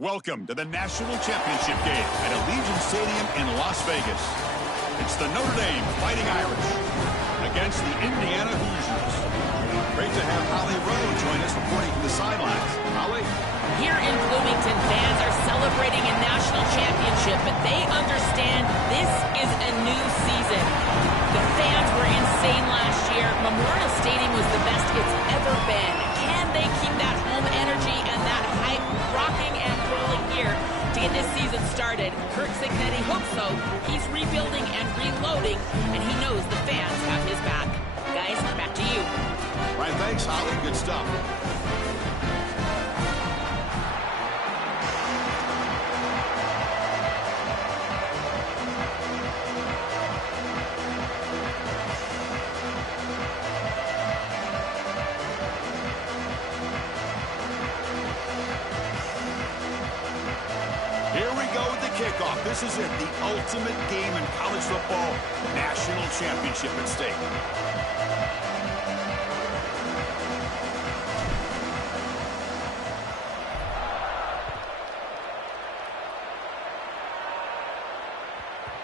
Welcome to the National Championship game at Allegiant Stadium in Las Vegas. It's the Notre Dame Fighting Irish against the Indiana Hoosiers. Great to have Holly Rowe join us reporting from the sidelines. Holly? Here in Bloomington, fans are celebrating a national championship, but they understand this is a new season. The fans were insane last year. Memorial Stadium was the best it's ever been. Can they keep that home energy and that hype rocking and rolling here to get this season started? Kurt Cignetti hopes so. He's rebuilding and reloading, and he knows the fans have his back. Guys, back to you. Right, thanks, Holly. Good stuff. Kickoff. This is it, the ultimate game in college football, national championship at stake.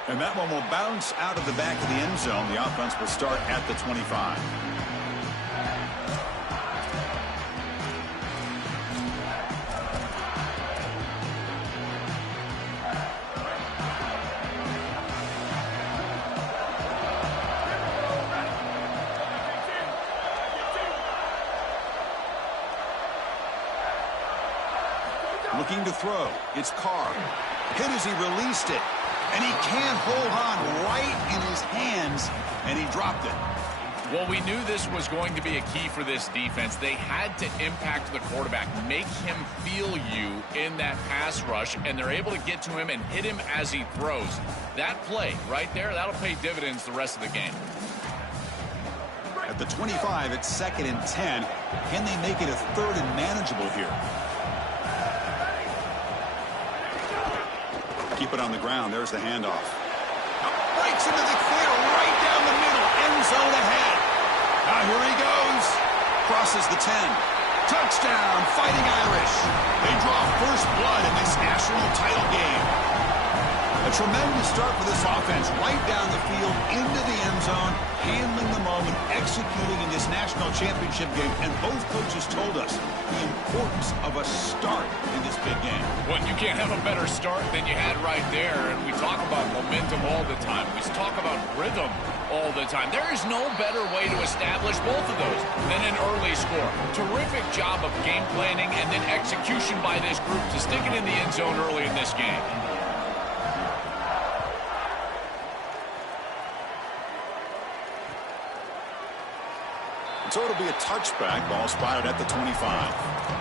And that one will bounce out of the back of the end zone. The offense will start at the 25. Looking to throw. It's Carr. Hit as he released it. And he can't hold on right in his hands. And he dropped it. Well, we knew this was going to be a key for this defense. They had to impact the quarterback, make him feel you in that pass rush, and they're able to get to him and hit him as he throws. That play right there, that'll pay dividends the rest of the game. At the 25, it's 2nd and 10. Can they make it a 3rd and manageable here? Keep it on the ground. There's the handoff. Breaks into the clear right down the middle. End zone ahead. Now here he goes. Crosses the 10. Touchdown, Fighting Irish. They draw first blood in this national title game. A tremendous start for this offense. Right down the field, into the end zone, handling the moment, executing in this national championship game. And both coaches told us the importance of a start in this big game. Well, you can't have a better start than you had right there. And we talk about momentum all the time. We talk about rhythm all the time. There is no better way to establish both of those than an early score. Terrific job of game planning and then execution by this group to stick it in the end zone early in this game. So it'll be a touchback. Ball spotted at the 25.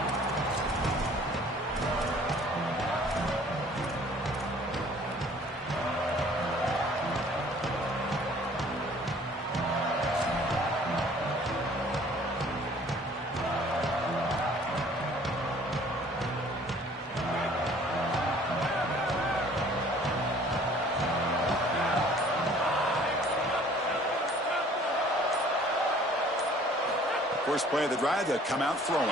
First play of the drive, they'll come out throwing.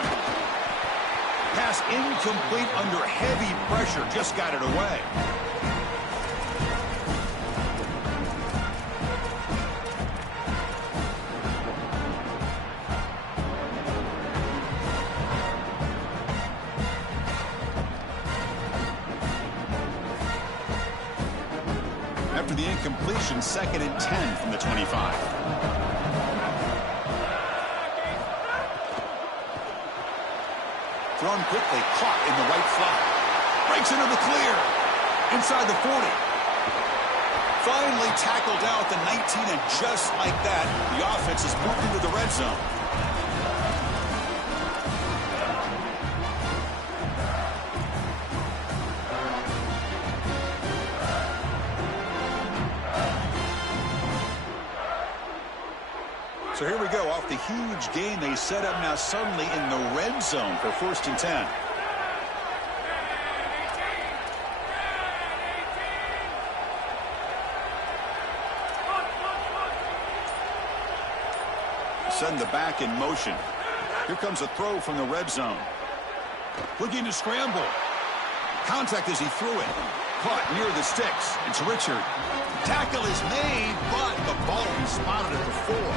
Pass incomplete under heavy pressure. Just got it away. After the incompletion, 2nd and 10 from the 25. Thrown quickly, caught in the right flat. Breaks into the clear. Inside the 40. Finally tackled down at the 19, and just like that, the offense has moved into the red zone. So here we go, off the huge gain they set up now suddenly in the red zone for 1st and 10. Send the back in motion. Here comes a throw from the red zone. Looking to scramble. Contact as he threw it. Caught near the sticks. It's Richard. Tackle is made, but the ball, he spotted it before.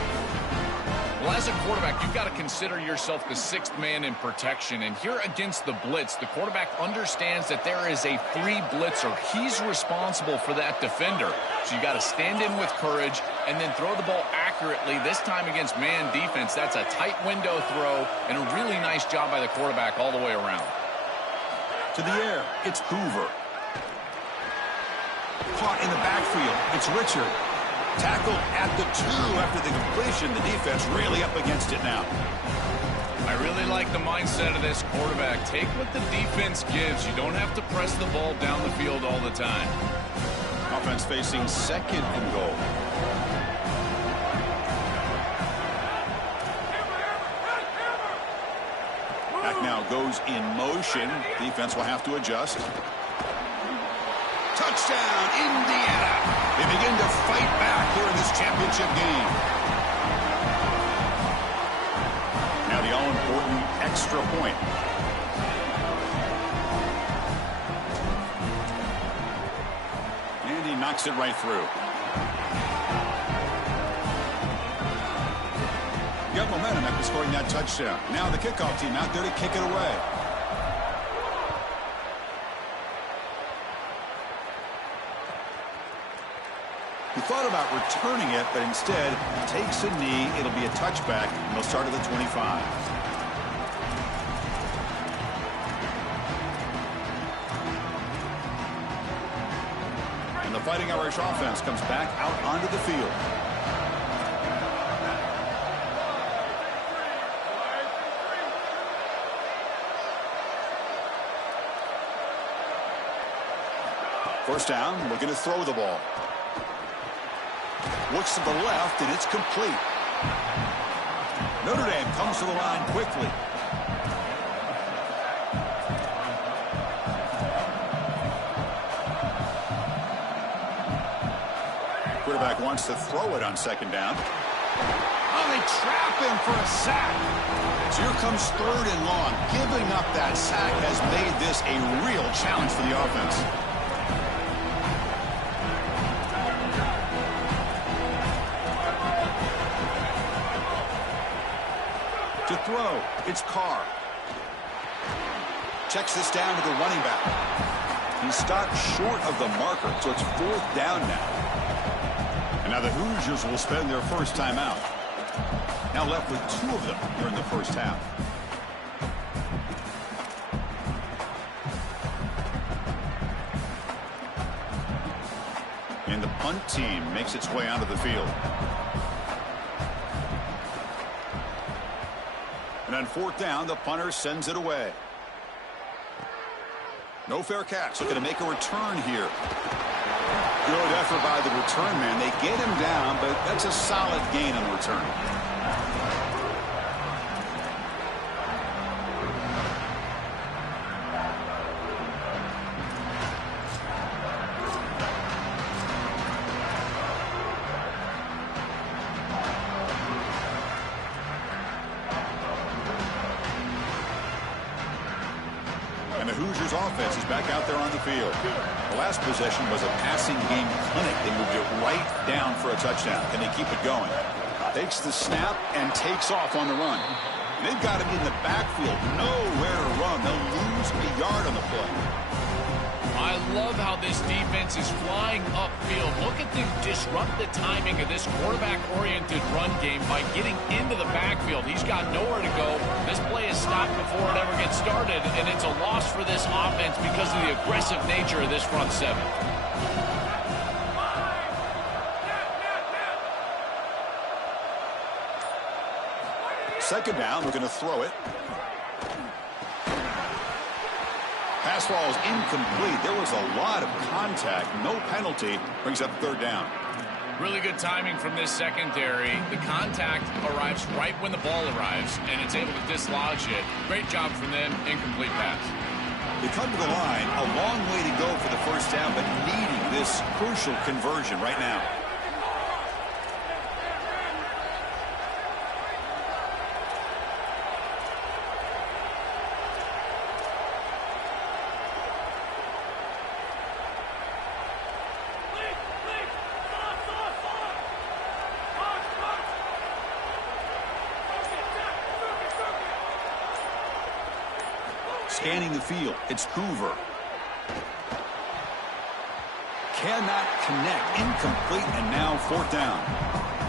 Well, as a quarterback, you've got to consider yourself the sixth man in protection. And here against the blitz, the quarterback understands that there is a free blitzer. He's responsible for that defender. So you got to stand in with courage and then throw the ball accurately. This time against man defense, that's a tight window throw and a really nice job by the quarterback all the way around. To the air, it's Hoover. Caught in the backfield, it's Richard. Tackled at the 2 after the completion. The defense really up against it now. I really like the mindset of this quarterback. Take what the defense gives. You don't have to press the ball down the field all the time. Offense facing second and goal. Back now goes in motion. Defense will have to adjust. Touchdown, Indiana. They begin to fight back here in this championship game. Now the all-important extra point. And he knocks it right through. You got momentum after scoring that touchdown. Now the kickoff team out there to kick it away. He thought about returning it, but instead takes a knee. It'll be a touchback, and they'll start at the 25. And the Fighting Irish offense comes back out onto the field. First down, looking to throw the ball. Looks to the left, and it's complete. Notre Dame comes to the line quickly. Quarterback wants to throw it on second down. Oh, they trap him for a sack. So here comes third and long. Giving up that sack has made this a real challenge for the offense. To throw, it's Carr. Checks this down to the running back. He's stopped short of the marker, so it's fourth down now. And now the Hoosiers will spend their first time out. Now left with 2 of them here in the first half. And the punt team makes its way onto the field. And on fourth down, the punter sends it away. No fair catch. Looking to make a return here. Good effort by the return man. They get him down, but that's a solid gain on the return. And the Hoosiers offense is back out there on the field. The last possession was a passing game clinic. They moved it right down for a touchdown. Can they keep it going? Takes the snap and takes off on the run. And they've got him in the backfield. Nowhere to run. They'll lose a yard on the play. I love how this defense is flying upfield. Look at them disrupt the timing of this quarterback-oriented run game by getting into the backfield. He's got nowhere to go. This play is stopped before it ever gets started, and it's a loss for this offense because of the aggressive nature of this front seven. Second down, we're going to throw it. Pass ball is incomplete. There was a lot of contact. No penalty. Brings up third down. Really good timing from this secondary. The contact arrives right when the ball arrives, and it's able to dislodge it. Great job from them. Incomplete pass. They come to the line. A long way to go for the first down, but needing this crucial conversion right now. Scanning the field. It's Hoover. Cannot connect. Incomplete, and now fourth down.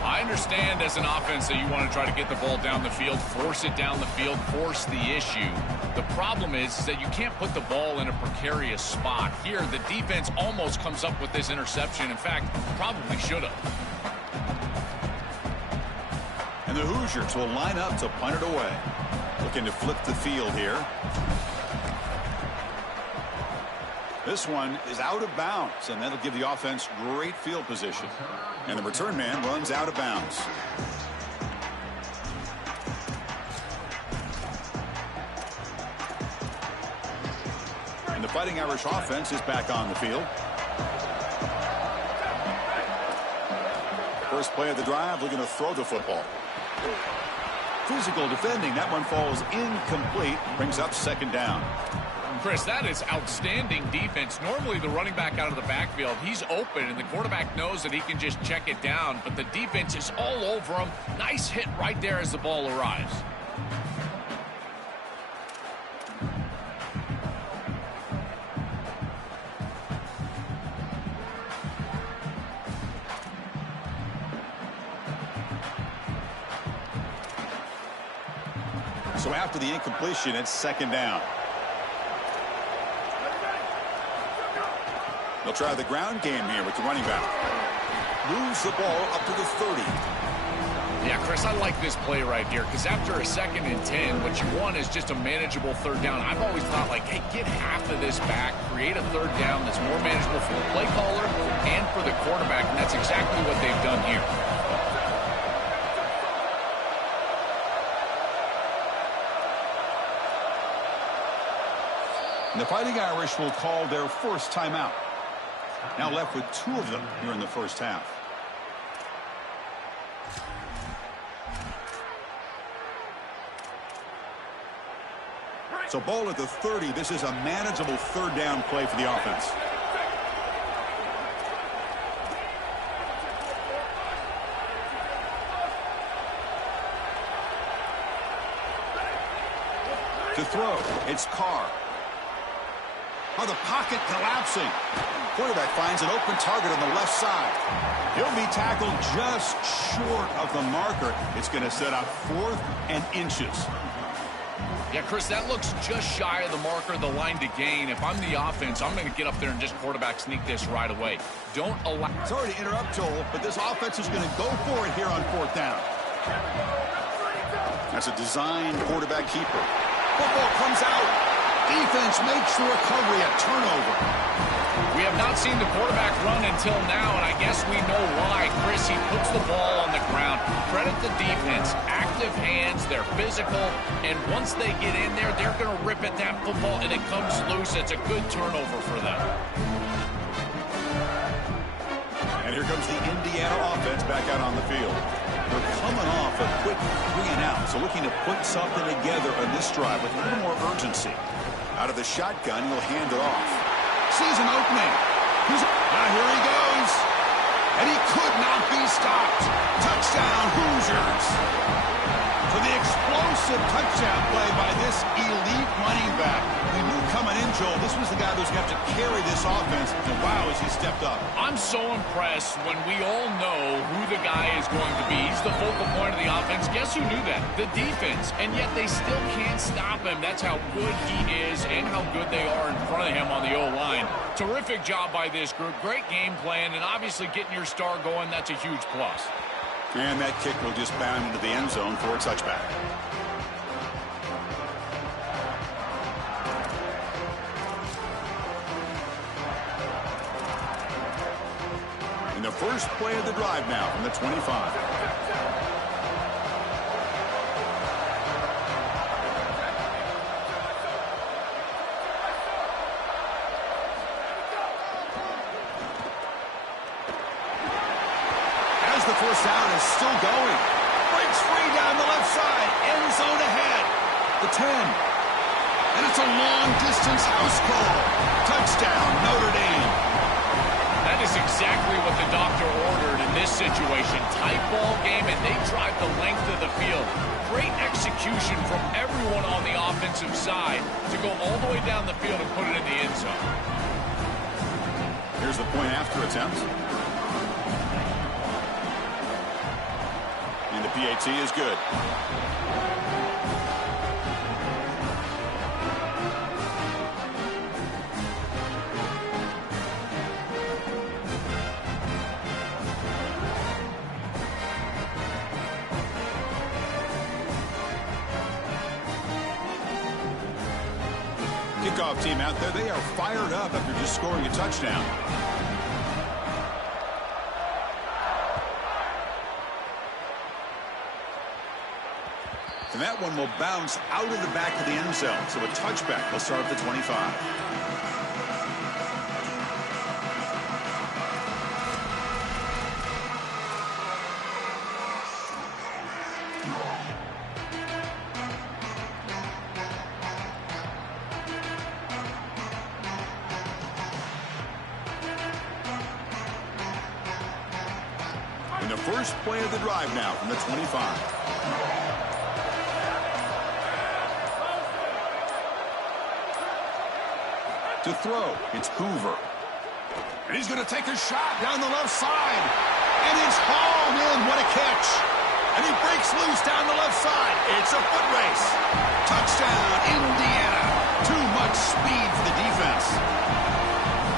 I understand as an offense that you want to try to get the ball down the field, force it down the field, force the issue. The problem is that you can't put the ball in a precarious spot. Here, the defense almost comes up with this interception. In fact, probably should have. And the Hoosiers will line up to punt it away. Looking to flip the field here. This one is out of bounds, and that'll give the offense great field position. And the return man runs out of bounds. And the Fighting Irish offense is back on the field. First play of the drive, looking to throw the football. Physical defending. That one falls incomplete. Brings up second down. Chris, that is outstanding defense. Normally the running back out of the backfield, he's open, and the quarterback knows that he can just check it down, but the defense is all over him. Nice hit right there as the ball arrives. So after the incompletion, it's second down. They'll try the ground game here with the running back. Moves the ball up to the 30. Yeah, Chris, I like this play right here because after a 2nd and 10, what you want is just a manageable third down. I've always thought, like, hey, get half of this back, create a third down that's more manageable for the play caller and for the quarterback, and that's exactly what they've done here. And the Fighting Irish will call their first timeout. Now left with 2 of them here in the first half. So ball at the 30. This is a manageable third down play for the offense. To throw, it's Carr. Oh, the pocket collapsing. Quarterback finds an open target on the left side. He'll be tackled just short of the marker. It's going to set up 4th and inches. Yeah, Chris, that looks just shy of the marker, the line to gain. If I'm the offense, I'm going to get up there and just quarterback sneak this right away. Don't allow... Sorry to interrupt, Joel, but this offense is going to go for it here on 4th down. That's a design quarterback keeper. Football comes out. Defense makes the recovery a turnover. We have not seen the quarterback run until now, and I guess we know why. Chris, he puts the ball on the ground. Credit the defense. Active hands, they're physical, and once they get in there, they're going to rip at that football, and it comes loose. It's a good turnover for them. And here comes the Indiana offense back out on the field. They're coming off a quick 3 and out, so looking to put something together on this drive with a little more urgency. Out of the shotgun, he'll hand it off. Sees an opening. Here he goes. And he could not be stopped. Touchdown, Hoosiers. For the explosive touchdown play by this elite running back. We knew coming in, Joel, this was the guy that was going to have to carry this offense. And wow, has he stepped up. I'm so impressed when we all know who the guy is going to be. He's the focal point of the offense. Guess who knew that? The defense. And yet they still can't stop him. That's how good he is and how good they are in front of him on the O-line. Terrific job by this group. Great game plan, and obviously getting your star going, that's a huge plus. And that kick will just bound into the end zone for a touchback. In the first play of the drive now from the 25. The first down is still going. Breaks free down the left side. End zone ahead. The 10. And it's a long-distance house call. Touchdown, Notre Dame. That is exactly what the doctor ordered in this situation. Tight ball game, and they drive the length of the field. Great execution. execution from everyone on the offensive side to go all the way down the field and put it in the end zone. Here's the point after attempt. And the PAT is good. Kickoff team out there, they are fired up after just scoring a touchdown. And that one will bounce out of the back of the end zone. So a touchback will start at the 25. And the first play of the drive now from the 25. To throw, it's Hoover. And he's going to take a shot down the left side. And it's hauled in. What a catch. And he breaks loose down the left side. It's a foot race. Touchdown, Indiana. Too much speed for the defense.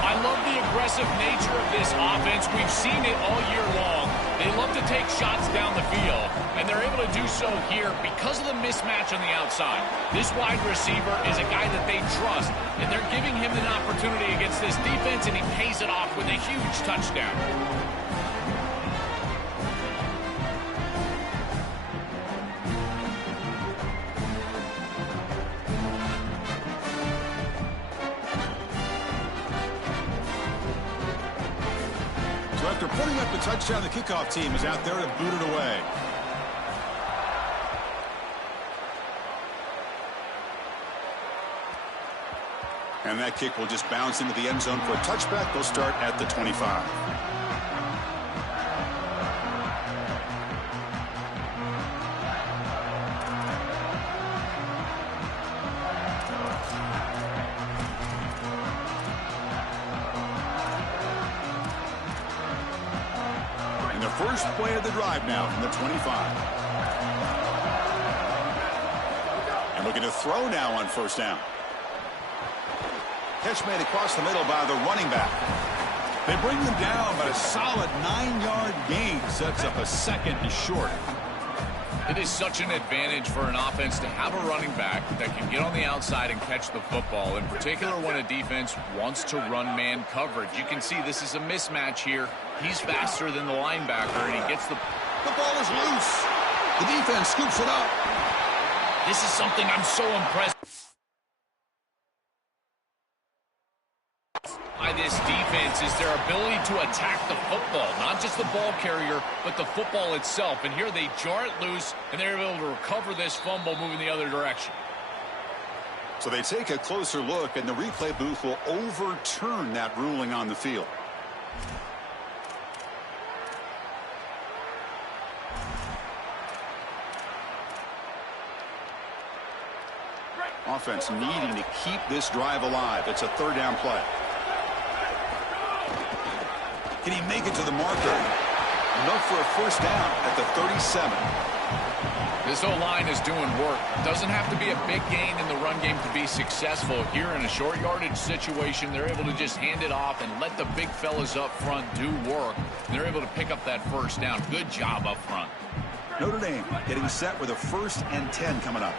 I love the aggressive nature of this offense. We've seen it all year long. They love to take shots down the field, and they're able to do so here because of the mismatch on the outside. This wide receiver is a guy that they trust, and they're giving him an opportunity against this defense, and he pays it off with a huge touchdown. After putting up the touchdown, the kickoff team is out there to boot it away. And that kick will just bounce into the end zone for a touchback. They'll start at the 25. First play of the drive now from the 25. And looking to throw now on first down. Catch made across the middle by the running back. They bring him down, but a solid 9-yard gain sets up a second and short. It is such an advantage for an offense to have a running back that can get on the outside and catch the football, in particular when a defense wants to run man coverage. You can see this is a mismatch here. He's faster than the linebacker, and he gets the ball is loose. The defense scoops it up. This is something I'm so impressed by this defense is their ability to attack the football, not just the ball carrier, but the football itself. And here they jar it loose, and they're able to recover this fumble moving the other direction. So they take a closer look, and the replay booth will overturn that ruling on the field. Offense needing to keep this drive alive. It's a third down play. Can he make it to the marker? Enough for a first down at the 37. This O-line is doing work. Doesn't have to be a big gain in the run game to be successful. Here in a short yardage situation, they're able to just hand it off and let the big fellas up front do work. They're able to pick up that first down. Good job up front. Notre Dame getting set with a 1st and 10 coming up.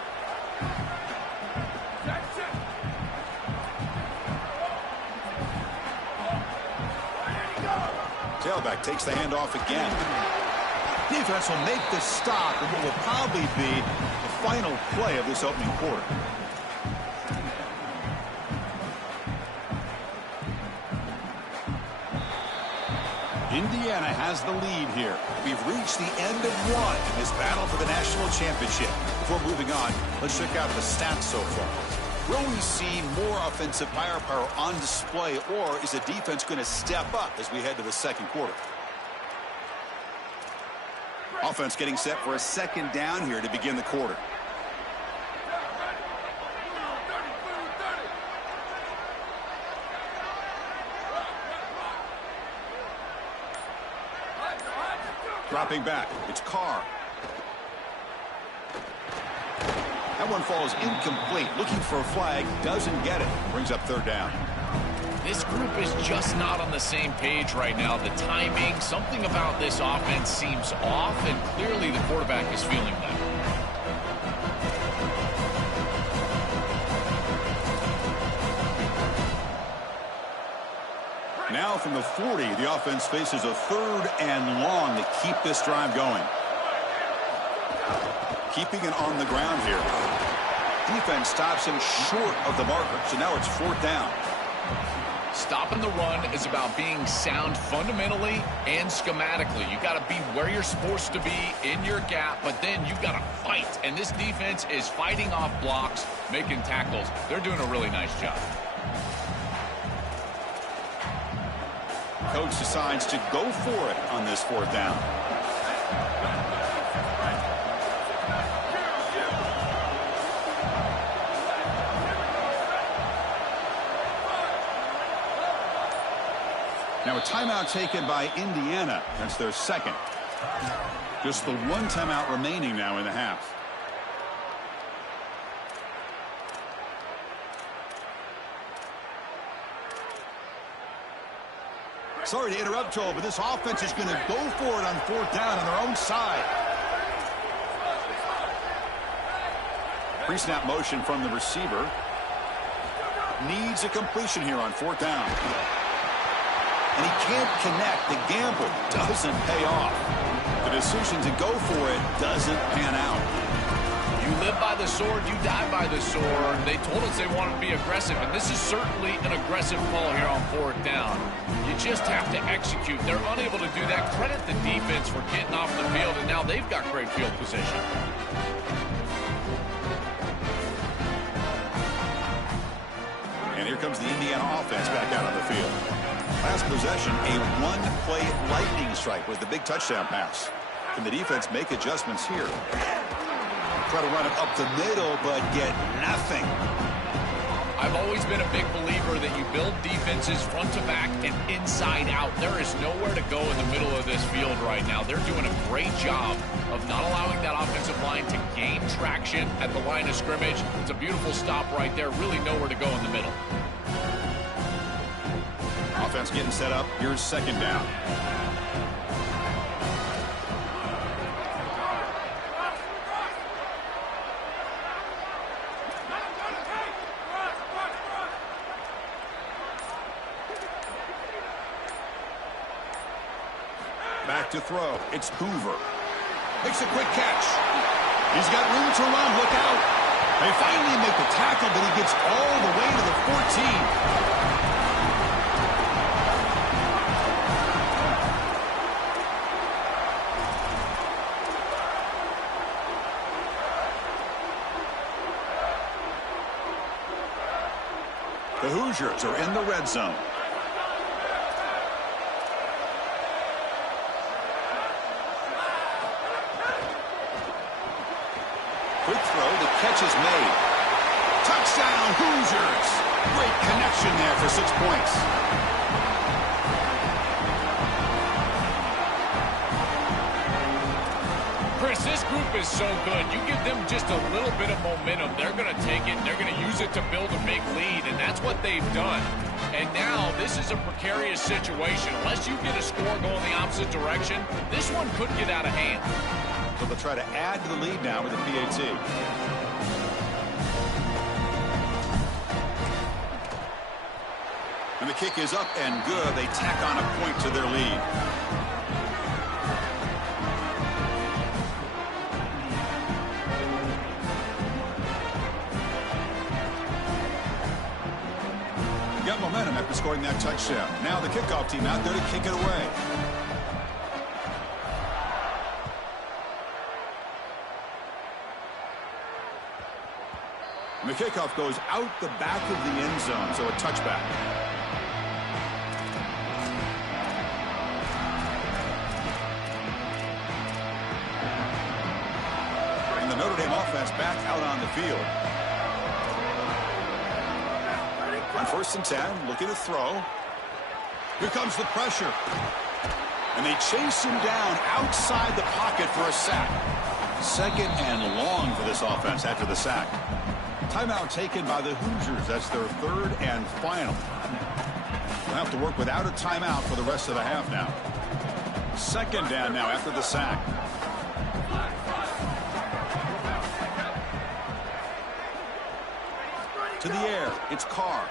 Tailback takes the handoff again. Defense will make the stop in what will probably be the final play of this opening quarter. Indiana has the lead here. We've reached the end of one in this battle for the national championship. Before moving on, let's check out the stats so far. Will we see more offensive firepower on display, or is the defense going to step up as we head to the second quarter? Offense getting set for a second down here to begin the quarter. Dropping back. It's Carr. That one falls incomplete. Looking for a flag. Doesn't get it. Brings up third down. This group is just not on the same page right now. The timing, something about this offense seems off, and clearly the quarterback is feeling that. Now from the 40, the offense faces a 3rd and long to keep this drive going. Keeping it on the ground here. Defense stops him short of the marker, so now it's 4th down. Stopping the run is about being sound fundamentally and schematically. You got to be where you're supposed to be in your gap, but then you got to fight. And this defense is fighting off blocks, making tackles. They're doing a really nice job. Coach decides to go for it on this 4th down. Now a timeout taken by Indiana. That's their 2nd. Just the 1 timeout remaining now in the half. Sorry to interrupt, Joel, but this offense is going to go for it on 4th down on their own side. Pre-snap motion from the receiver. Needs a completion here on 4th down. And he can't connect. The gamble doesn't pay off. The decision to go for it doesn't pan out. You live by the sword, you die by the sword. They told us they wanted to be aggressive, and this is certainly an aggressive call here on 4th down. You just have to execute. They're unable to do that. Credit the defense for getting off the field, and now they've got great field position. And here comes the Indiana offense back out on the field. Last possession, a 1-play lightning strike was the big touchdown pass. Can the defense make adjustments here? Try to run it up the middle, but get nothing. I've always been a big believer that you build defenses front to back and inside out. There is nowhere to go in the middle of this field right now. They're doing a great job of not allowing that offensive line to gain traction at the line of scrimmage. It's a beautiful stop right there. Really nowhere to go in the middle. Offense getting set up. Here's 2nd down. Back to throw. It's Hoover. Makes a quick catch. He's got room to run. Look out. They finally make the tackle, but he gets all the way to the 14. The Hoosiers are in the red zone. Quick throw, the catch is made. Touchdown, Hoosiers! Great connection there for 6 points. Chris, this group is so good. You give them just a little bit of momentum, they're going to take it, and they're going to use it to build a big lead, and that's what they've done. And now this is a precarious situation. Unless you get a score going the opposite direction, this one could get out of hand. So they'll try to add to the lead now with the PAT. And the kick is up and good. They tack on a point to their lead. Got momentum after scoring that touchdown. Now the kickoff team out there to kick it away. And the kickoff goes out the back of the end zone, so a touchback. And the Notre Dame offense back out on the field. On 1st and 10, looking to throw. Here comes the pressure. And they chase him down outside the pocket for a sack. Second and long for this offense after the sack. Timeout taken by the Hoosiers. That's their third and final. They'll have to work without a timeout for the rest of the half now. Second down now after the sack. To the air, it's Carr.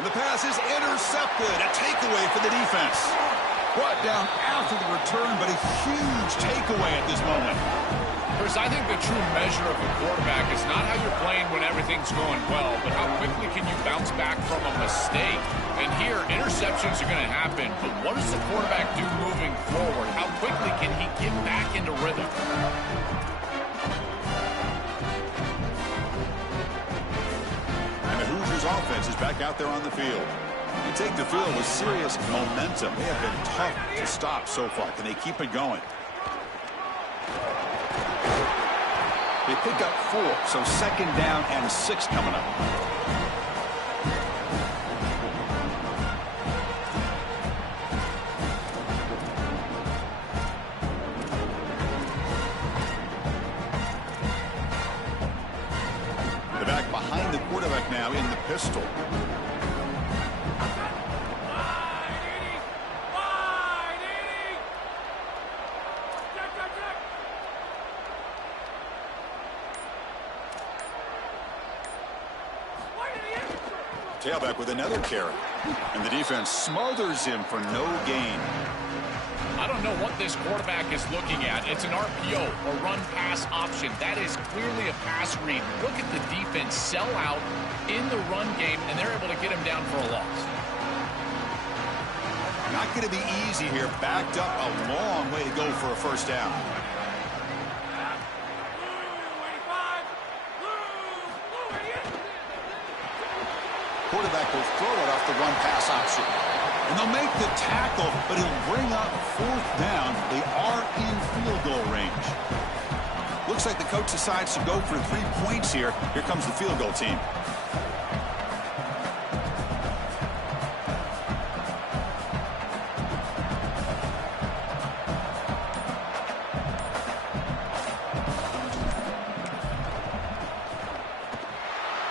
And the pass is intercepted. A takeaway for the defense. Brought down after the return, but a huge takeaway at this moment. Chris, I think the true measure of a quarterback is not how you're playing when everything's going well, but how quickly can you bounce back from a mistake. And here, interceptions are going to happen, but what does the quarterback do moving forward? How quickly can he get back into rhythm? Offense is back out there on the field. They take the field with serious momentum. They have been tough to stop so far. Can they keep it going? They pick up 4, so second down and 6 coming up. Now in the pistol. Tailback with another carry. And the defense smothers him for no gain. I don't know what this quarterback is looking at. It's an RPO, a run-pass option. That is clearly a pass read. Look at the defense sell out in the run game, and they're able to get him down for a loss. Not going to be easy here. Backed up a long way to go for a first down. Quarterback will throw it off the run-pass option. And they'll make the tackle, but he'll bring up 4th down. They are in field goal range. Looks like the coach decides to go for 3 points here. Here comes the field goal team.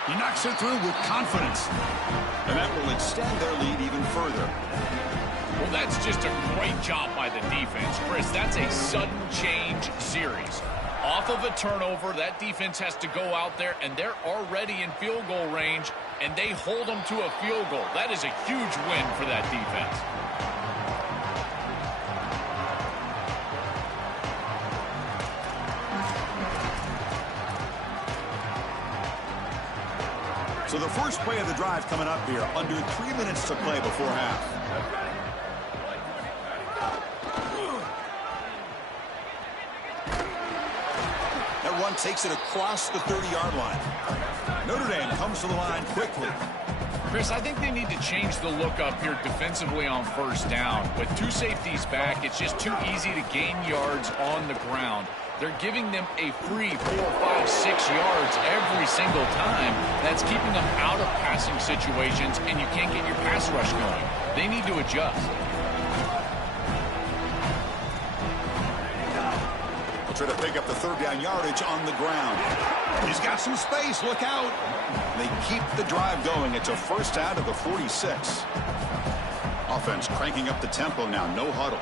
He knocks it through with confidence. And that will extend their lead even further. Well, that's just a great job by the defense. Chris, that's a sudden change series. Off of a turnover, that defense has to go out there, and they're already in field goal range, and they hold them to a field goal. That is a huge win for that defense. So the first play of the drive coming up here. Under 3 minutes to play before half. That run takes it across the 30-yard line. Notre Dame comes to the line quickly. Chris, I think they need to change the look up here defensively on first down. With 2 safeties back, it's just too easy to gain yards on the ground. They're giving them a free 4, 5, 6 yards every single time. That's keeping them out of passing situations, and you can't get your pass rush going. They need to adjust. They'll try to pick up the 3rd down yardage on the ground. He's got some space. Look out. They keep the drive going. It's a first down to the 46. Offense cranking up the tempo now. No huddle.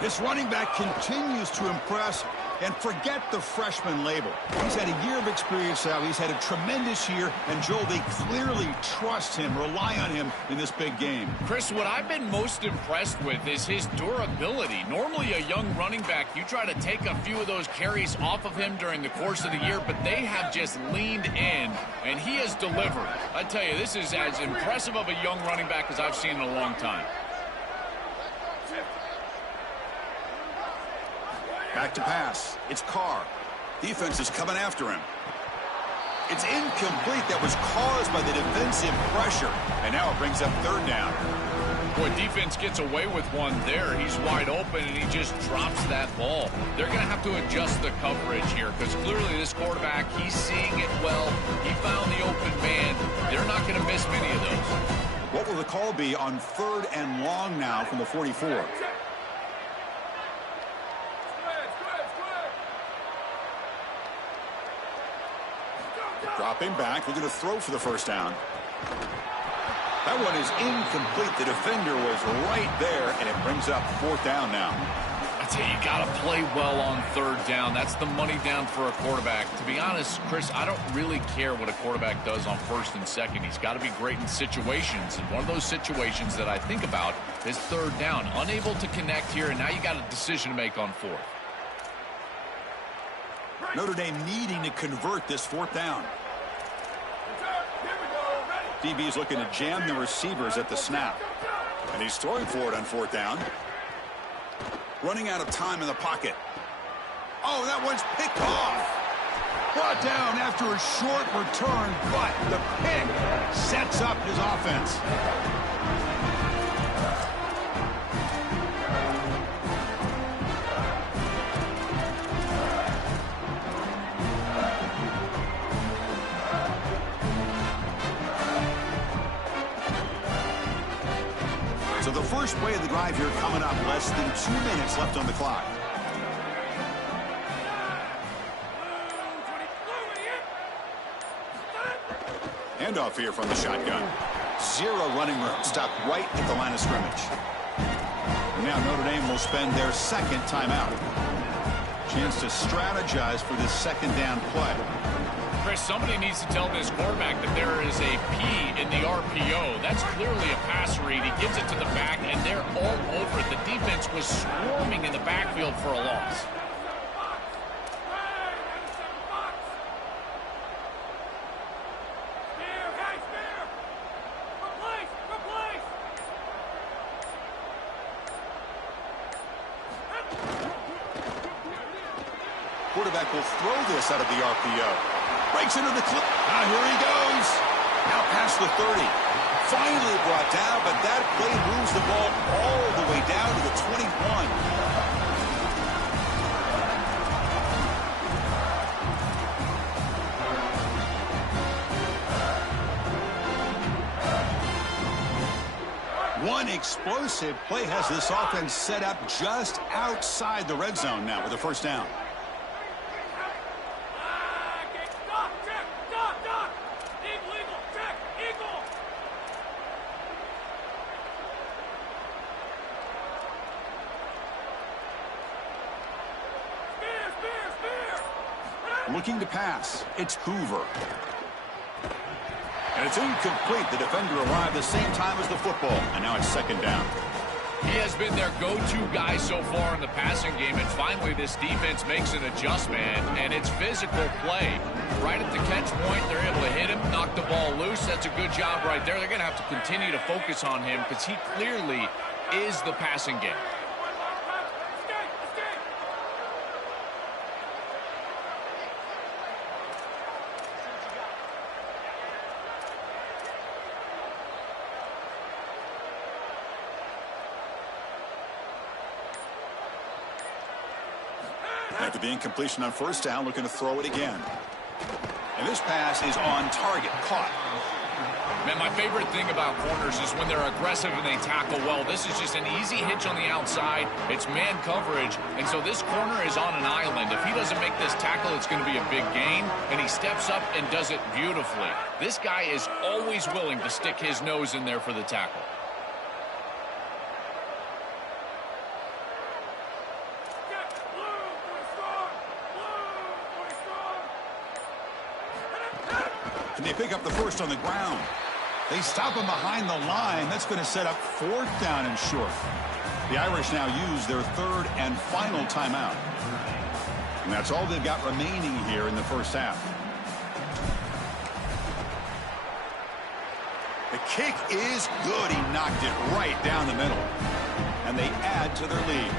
This running back continues to impress. And forget the freshman label. He's had a year of experience now. He's had a tremendous year. And, Joel, they clearly trust him, rely on him in this big game. Chris, what I've been most impressed with is his durability. Normally a young running back, you try to take a few of those carries off of him during the course of the year, but they have just leaned in, and he has delivered. I tell you, this is as impressive of a young running back as I've seen in a long time. Back to pass. It's Carr. Defense is coming after him. It's incomplete. That was caused by the defensive pressure. And now it brings up 3rd down. Boy, defense gets away with one there. He's wide open, and he just drops that ball. They're going to have to adjust the coverage here because clearly this quarterback, he's seeing it well. He found the open man. They're not going to miss many of those. What will the call be on 3rd and long now from the 44? Dropping back, looking to throw for the first down. That one is incomplete. The defender was right there, and it brings up 4th down now. I tell you, you got to play well on 3rd down. That's the money down for a quarterback. To be honest, Chris, I don't really care what a quarterback does on 1st and 2nd. He's got to be great in situations, and one of those situations that I think about is 3rd down. Unable to connect here, and now you got a decision to make on 4th. Notre Dame needing to convert this 4th down. DB is looking to jam the receivers at the snap. And he's throwing for it on 4th down. Running out of time in the pocket. Oh, that one's picked off. Brought down after a short return, but the pick sets up his offense. So the first play of the drive here coming up, less than 2 minutes left on the clock. Handoff here from the shotgun. 0 running room, stopped right at the line of scrimmage. And now Notre Dame will spend their 2nd timeout. Chance to strategize for this 2nd down play. Chris, somebody needs to tell this quarterback that there is a P in the RPO. That's clearly a pass read. He gives it to the back, and they're all over it. The defense was swarming in the backfield for a loss. Quarterback will throw this out of the RPO. Breaks into the clip. Now here he goes. Now past the 30. Finally brought down, but that play moves the ball all the way down to the 21. One explosive play has this offense set up just outside the red zone now with a 1st down. Looking to pass. It's Hoover. And it's incomplete. The defender arrived the same time as the football. And now it's 2nd down. He has been their go-to guy so far in the passing game. And finally, this defense makes an adjustment. And it's physical play. Right at the catch point, they're able to hit him, knock the ball loose. That's a good job right there. They're going to have to continue to focus on him because he clearly is the passing game. After the incompletion on 1st down, looking to throw it again. And this pass is on target, caught. Man, my favorite thing about corners is when they're aggressive and they tackle well. This is just an easy hitch on the outside. It's man coverage, and so this corner is on an island. If he doesn't make this tackle, it's going to be a big gain, and he steps up and does it beautifully. This guy is always willing to stick his nose in there for the tackle. And they pick up the 1st on the ground. They stop him behind the line. That's going to set up 4th down and short. The Irish now use their 3rd and final timeout. And that's all they've got remaining here in the 1st half. The kick is good. He knocked it right down the middle. And they add to their lead.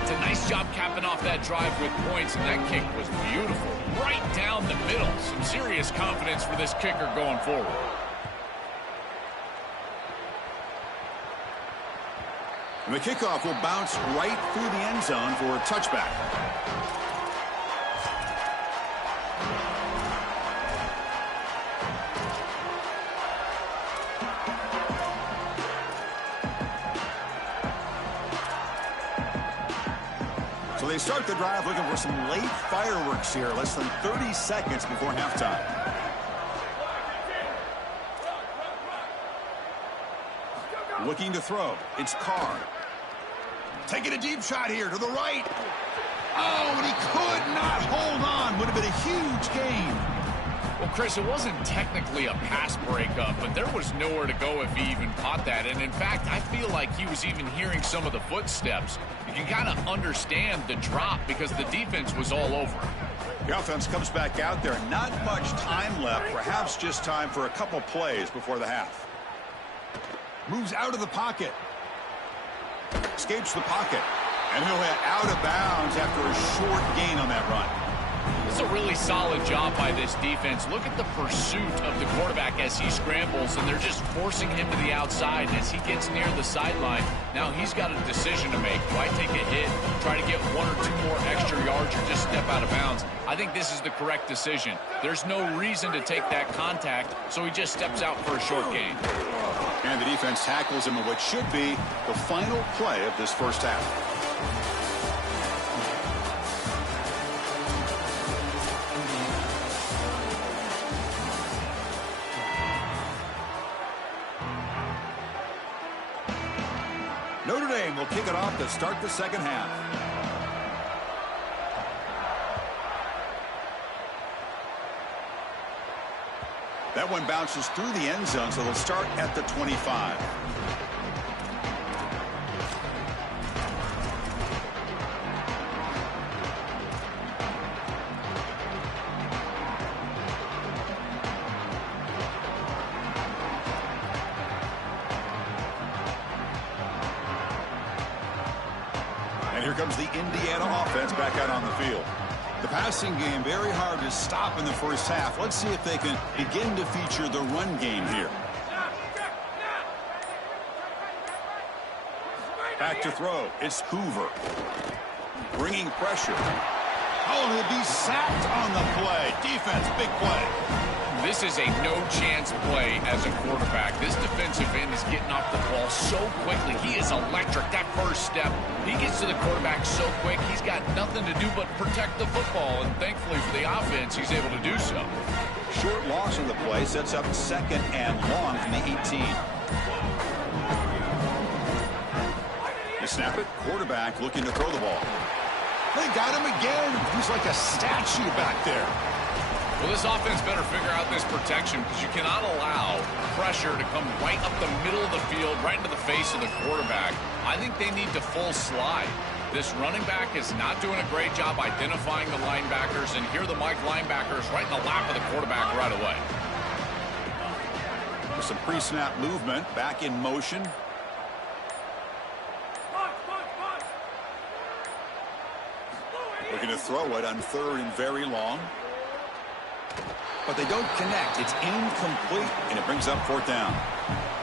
It's a nice job capping off that drive with points, and that kick was beautiful. Right down the middle. Some serious confidence for this kicker going forward. And the kickoff will bounce right through the end zone for a touchback. They start the drive looking for some late fireworks here, less than 30 seconds before halftime. Looking to throw. It's Carr. Taking a deep shot here to the right. Oh, and he could not hold on. Would have been a huge gain. Well, Chris, it wasn't technically a pass breakup, but there was nowhere to go if he even caught that. And, in fact, I feel like he was even hearing some of the footsteps. You can kind of understand the drop because the defense was all over him. The offense comes back out there. Not much time left. Perhaps just time for a couple plays before the half. Moves out of the pocket. Escapes the pocket. And he'll head out of bounds after a short gain on that run. This is a really solid job by this defense. Look at the pursuit of the quarterback as he scrambles, and they're just forcing him to the outside. And as he gets near the sideline, now he's got a decision to make. Do I take a hit, try to get 1 or 2 more extra yards, or just step out of bounds? I think this is the correct decision. There's no reason to take that contact, so he just steps out for a short gain. And the defense tackles him in what should be the final play of this first half. Notre Dame will kick it off to start the second half. That one bounces through the end zone, so they'll start at the 25. And here comes the Indiana offense back out on the field. The passing game very hard to stop in the first half. Let's see if they can begin to feature the run game here. Back to throw. It's Hoover. Bringing pressure. Oh, he'll be sacked on the play. Defense, big play. This is a no-chance play as a quarterback. This defensive end is getting off the ball so quickly. He is electric. That first step, he gets to the quarterback so quick, he's got nothing to do but protect the football. And thankfully for the offense, he's able to do so. Short loss on the play sets up second and long from the 18. You snap it. Quarterback looking to throw the ball. They got him again. He's like a statue back there. Well, this offense better figure out this protection because you cannot allow pressure to come right up the middle of the field, right into the face of the quarterback. I think they need to full slide. This running back is not doing a great job identifying the linebackers, and here are the Mike linebackers right in the lap of the quarterback right away. With some pre-snap movement, back in motion. Looking to throw it on 3rd and very long. But they don't connect. It's incomplete, and it brings up 4th down.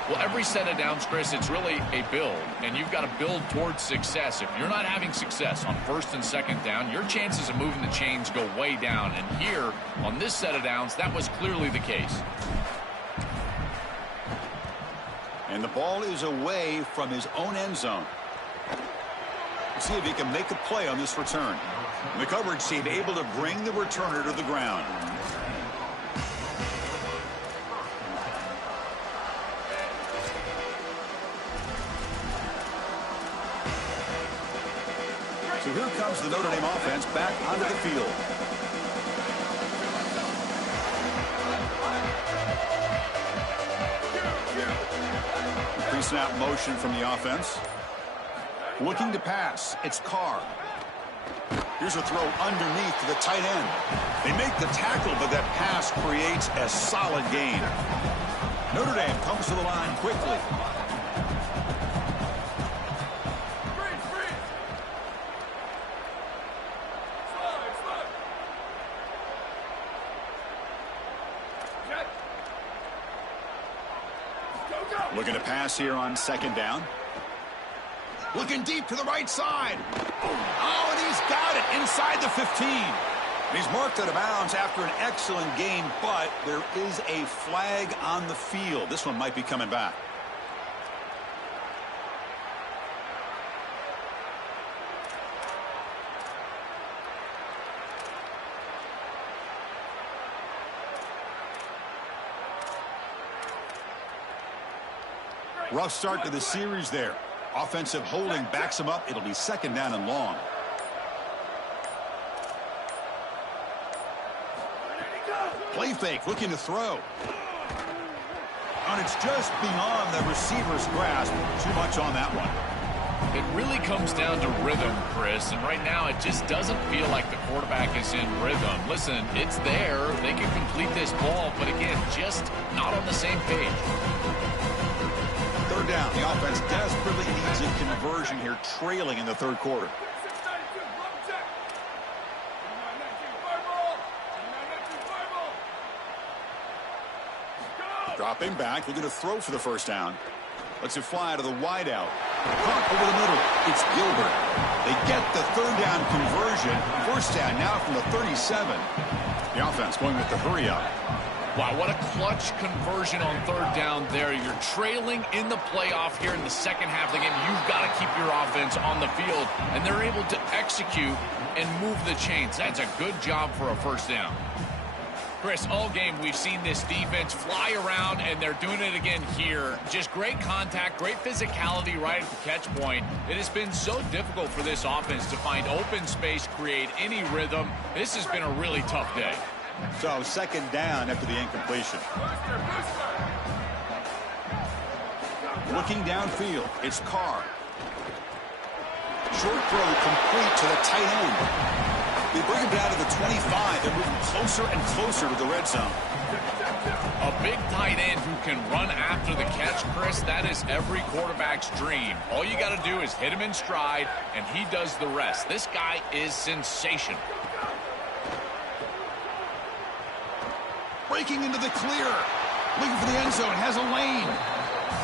Well, every set of downs, Chris, it's really a build, and you've got to build towards success. If you're not having success on 1st and 2nd down, your chances of moving the chains go way down. And here, on this set of downs, that was clearly the case. And the ball is away from his own end zone. Let's see if he can make a play on this return. And the coverage team able to bring the returner to the ground. So here comes the Notre Dame offense back onto the field. Pre-snap motion from the offense. Looking to pass. It's Carr. Here's a throw underneath to the tight end. They make the tackle, but that pass creates a solid gain. Notre Dame comes to the line quickly. Looking to pass here on 2nd down. Looking deep to the right side. Oh, and he's got it inside the 15. And he's marked out of bounds after an excellent game, but there is a flag on the field. This one might be coming back. Rough start to the series there. Offensive holding backs him up. It'll be second down and long. Play fake, looking to throw. And it's just beyond the receiver's grasp. Too much on that one. It really comes down to rhythm, Chris, and right now it just doesn't feel like the quarterback is in rhythm. Listen, it's there. They can complete this ball, but again, just not on the same page. Third down. The offense desperately needs a conversion here, trailing in the third quarter. Dropping back, looking to throw for the first down. Lets it fly out of the wideout. Caught over the middle. It's Gilbert. They get the third down conversion. First down now from the 37. The offense going with the hurry up. Wow, what a clutch conversion on third down there. You're trailing in the playoff here in the second half of the game. You've got to keep your offense on the field, and they're able to execute and move the chains. That's a good job for a first down. Chris, all game we've seen this defense fly around, and they're doing it again here. Just great contact, great physicality right at the catch point. It has been so difficult for this offense to find open space, create any rhythm. This has been a really tough day. So second down after the incompletion. Looking downfield, it's Carr. Short throw complete to the tight end. They bring him down to the 25. They're moving closer and closer to the red zone. A big tight end who can run after the catch, Chris, that is every quarterback's dream. All you got to do is hit him in stride, and he does the rest. This guy is sensational. Breaking into the clear. Looking for the end zone. Has a lane.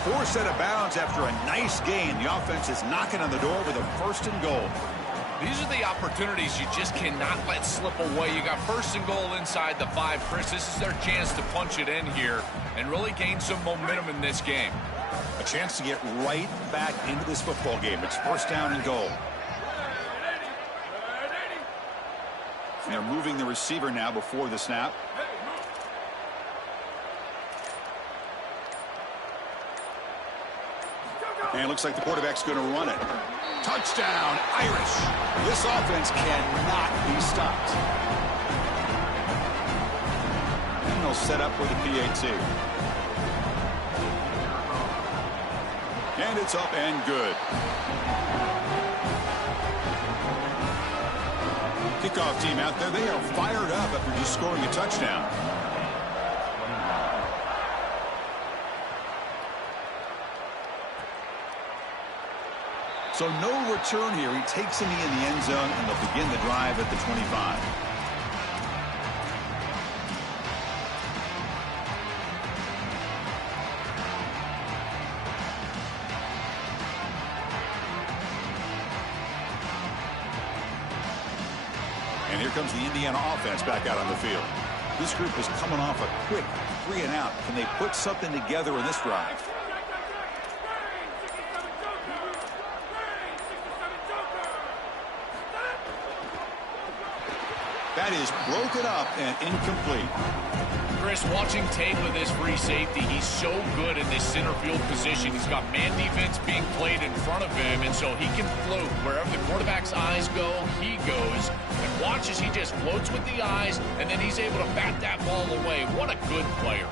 Forced out of bounds after a nice gain. The offense is knocking on the door with a first and goal. These are the opportunities you just cannot let slip away. You got first and goal inside the 5, Chris. This is their chance to punch it in here and really gain some momentum in this game. A chance to get right back into this football game. It's first down and goal. They're moving the receiver now before the snap. And it looks like the quarterback's going to run it. Touchdown, Irish. This offense cannot be stopped. And they'll set up with the PAT. And it's up and good. Kickoff team out there. They are fired up after just scoring a touchdown. So no return here. He takes a knee in the end zone, and they'll begin the drive at the 25. And here comes the Indiana offense back out on the field. This group is coming off a quick 3 and out. Can they put something together in this drive? That is broken up and incomplete. Chris, watching tape with this free safety, he's so good in this center field position. He's got man defense being played in front of him, and so he can float. Wherever the quarterback's eyes go, he goes. And watch as he just floats with the eyes, and then he's able to bat that ball away. What a good player.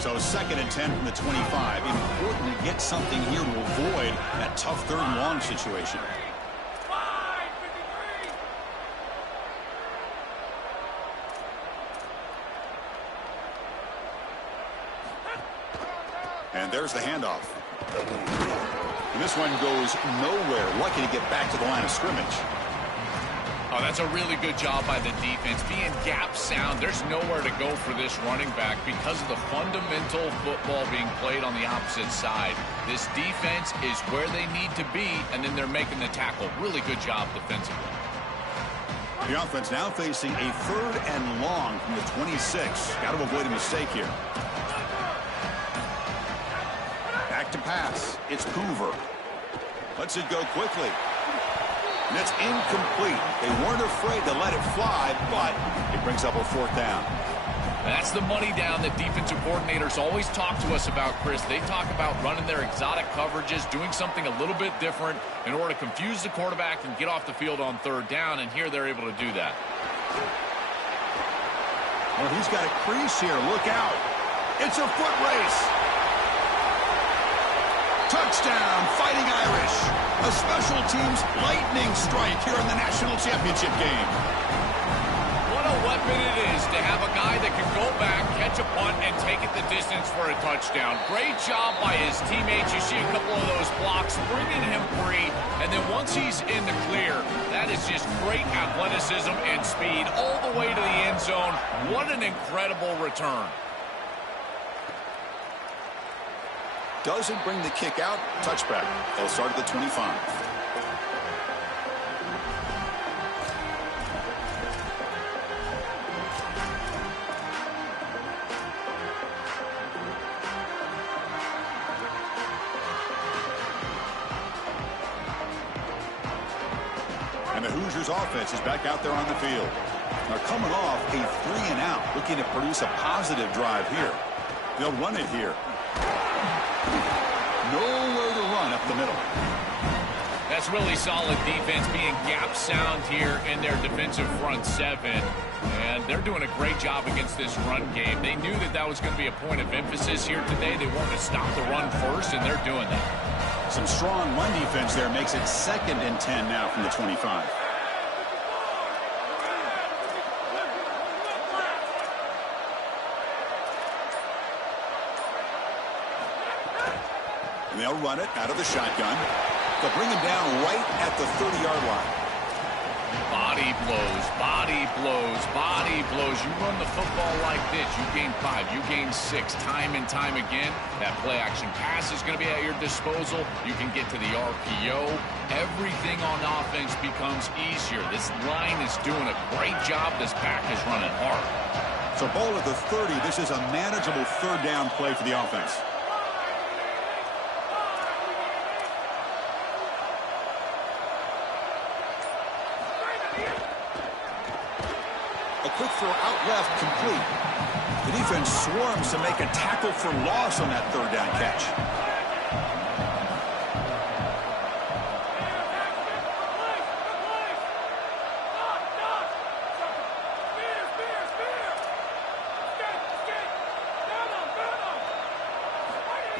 So second and 10 from the 25. Important to get something here to avoid that tough third and long situation. And there's the handoff. And this one goes nowhere. Lucky to get back to the line of scrimmage. Oh, that's a really good job by the defense. Being gap sound, there's nowhere to go for this running back because of the fundamental football being played on the opposite side. This defense is where they need to be, and then they're making the tackle. Really good job defensively. The offense now facing a third and long from the 26. Got to avoid a mistake here. Back to pass. It's Hoover. Lets it go quickly. And it's incomplete. They weren't afraid to let it fly, but it brings up a fourth down. That's the money down that defensive coordinators always talk to us about, Chris. They talk about running their exotic coverages, doing something a little bit different in order to confuse the quarterback and get off the field on third down, and here they're able to do that. Well, he's got a crease here. Look out. It's a foot race. Touchdown, Fighting Irish. A special teams lightning strike here in the national championship game. What a weapon it is to have a guy that can go back, catch a punt, and take it the distance for a touchdown. Great job by his teammates. You see a couple of those blocks bringing him free, and then once he's in the clear, that is just great athleticism and speed all the way to the end zone. What an incredible return. Doesn't bring the kick out. Touchback. They'll start at the 25. And the Hoosiers offense is back out there on the field. They're coming off a 3-and-out, looking to produce a positive drive here. They'll run it here. Nowhere to run up the middle. That's really solid defense, being gap sound here in their defensive front seven. And they're doing a great job against this run game. They knew that that was going to be a point of emphasis here today. They wanted to stop the run first, and they're doing that. Some strong run defense there makes it 2nd and 10 now from the 25. And they'll run it out of the shotgun. They'll bring him down right at the 30-yard line. Body blows, body blows, body blows. You run the football like this, you gain 5, you gain 6, time and time again. That play-action pass is going to be at your disposal. You can get to the RPO. Everything on offense becomes easier. This line is doing a great job. This pack is running hard. So ball at the 30. This is a manageable third down play for the offense. Quick throw out left, complete. The defense swarms to make a tackle for loss on that third down catch.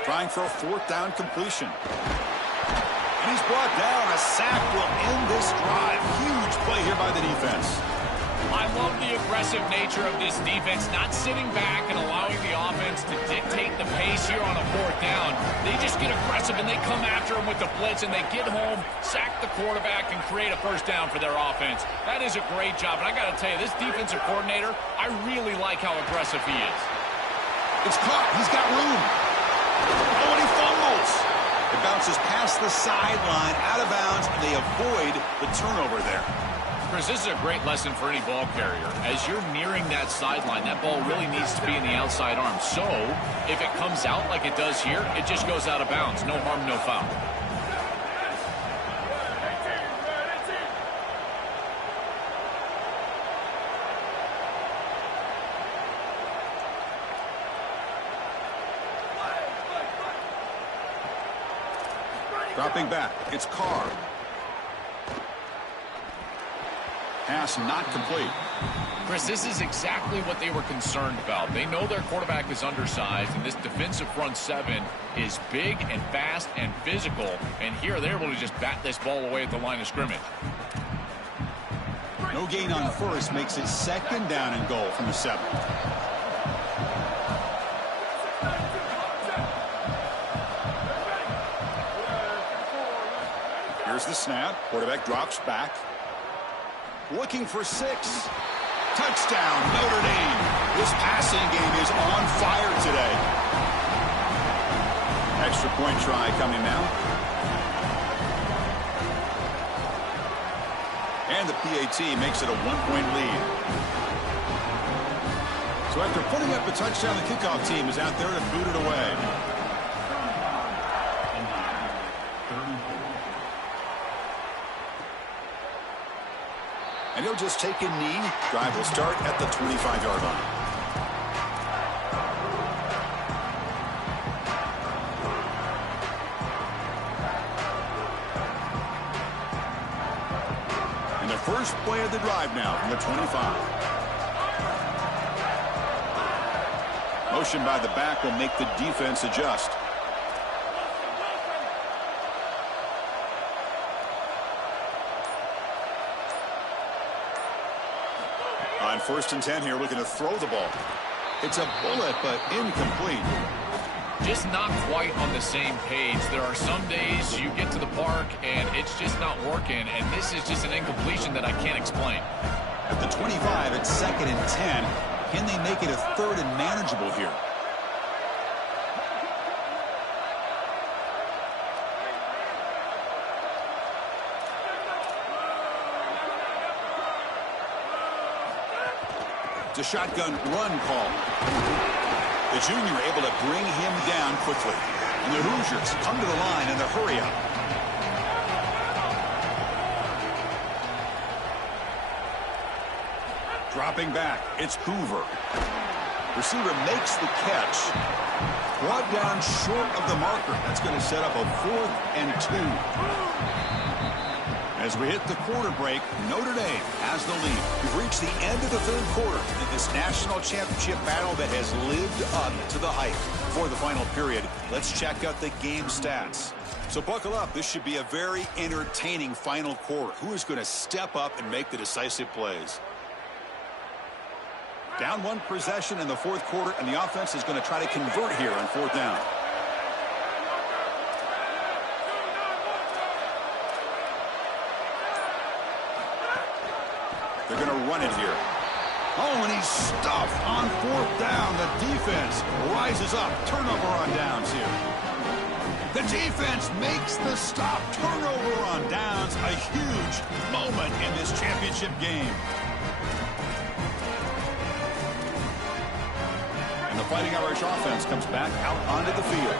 Trying for a 4th down completion. And he's brought down. A sack will end this drive. Huge play here by the defense. I love the aggressive nature of this defense, not sitting back and allowing the offense to dictate the pace here on a 4th down. They just get aggressive and they come after him with the blitz, and they get home, sack the quarterback, and create a 1st down for their offense. That is a great job. And I got to tell you, this defensive coordinator, I really like how aggressive he is. It's caught. He's got room. Oh, and he fumbles. It bounces past the sideline, out of bounds, and they avoid the turnover there. Chris, this is a great lesson for any ball carrier. As you're nearing that sideline, that ball really needs to be in the outside arm. So, if it comes out like it does here, it just goes out of bounds. No harm, no foul. Dropping back, it's Carr. Pass not complete. Chris, this is exactly what they were concerned about. They know their quarterback is undersized, and this defensive front seven is big and fast and physical. And here they're able to just bat this ball away at the line of scrimmage. No gain on first makes it 2nd down and goal from the 7. Here's the snap. Quarterback drops back. Looking for 6. Touchdown, Notre Dame. This passing game is on fire today. Extra point try coming now. And the PAT makes it a 1-point lead. So after putting up a touchdown, the kickoff team is out there to boot it away. And he'll just take a knee. Drive will start at the 25-yard line. first play of the drive now from the 25. Motion by the back will make the defense adjust. On 1st and 10 here, looking to throw the ball. It's a bullet, but incomplete. Just not quite on the same page. There are some days you get to the park and it's just not working, and this is just an incompletion that I can't explain. At the 25, it's 2nd and 10. Can they make it a 3rd and manageable here? It's a shotgun run call. The junior able to bring him down quickly. And the Hoosiers come to the line in the hurry up. Dropping back, it's Hoover. Receiver makes the catch. Brought down short of the marker. That's going to set up a 4th and 2. As we hit the quarter break, Notre Dame has the lead. We've reached the end of the 3rd quarter in this national championship battle that has lived up to the hype. For the final period, let's check out the game stats. So buckle up. This should be a very entertaining final quarter. Who is going to step up and make the decisive plays? Down 1 possession in the 4th quarter, and the offense is going to try to convert here on 4th down. They're going to run it here. Oh, and he's stuffed on 4th down. The defense rises up. Turnover on downs here. The defense makes the stop. Turnover on downs. A huge moment in this championship game. And the Fighting Irish offense comes back out onto the field.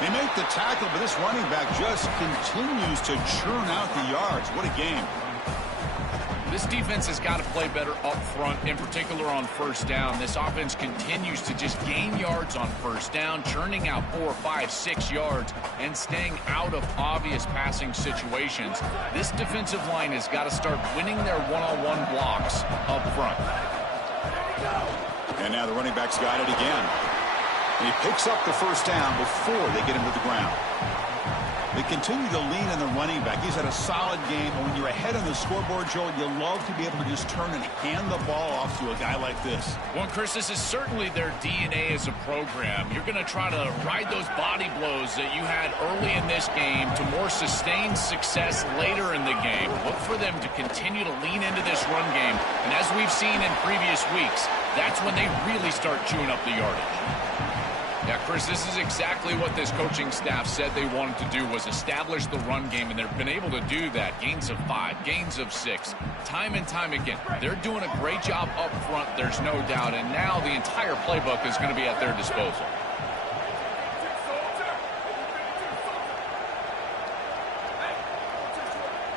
They make the tackle, but this running back just continues to churn out the yards. What a game. This defense has got to play better up front, in particular on 1st down. This offense continues to just gain yards on 1st down, churning out 4, 5, 6 yards, and staying out of obvious passing situations. This defensive line has got to start winning their one-on-one blocks up front. And now the running back's got it again. And he picks up the 1st down before they get him to the ground. They continue to lean on the running back. He's had a solid game. And when you're ahead on the scoreboard, Joel, you love to be able to just turn and hand the ball off to a guy like this. Well, Chris, this is certainly their DNA as a program. You're going to try to ride those body blows that you had early in this game to more sustained success later in the game. Look for them to continue to lean into this run game. And as we've seen in previous weeks, that's when they really start chewing up the yardage. Yeah, Chris, this is exactly what this coaching staff said they wanted to do, was establish the run game, and they've been able to do that. Gains of 5, gains of 6, time and time again. They're doing a great job up front, there's no doubt, and now the entire playbook is going to be at their disposal.